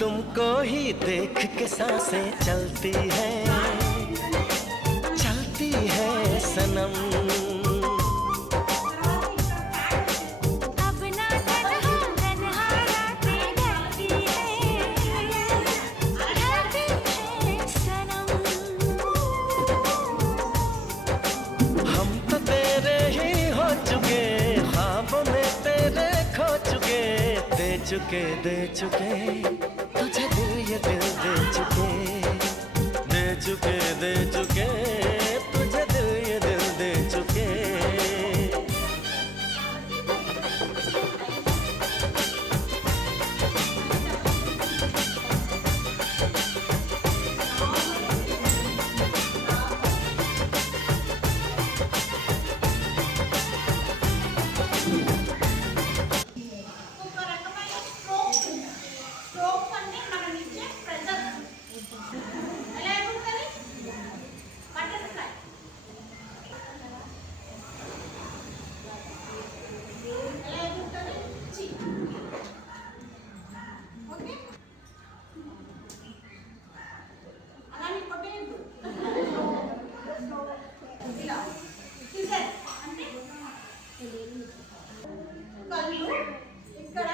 तुमको ही देख के सांसें चलती है सनम। अब ना तन्हा तन्हा रातें ढलती है सनम। हम तो तेरे ही हो चुके, ख्वाबों में तेरे खो चुके, दे चुके तुझे दिल, ये दिल दे चुके तुझे दिल, ये दिल दे चुके। కళ్ళు ఇక్కడ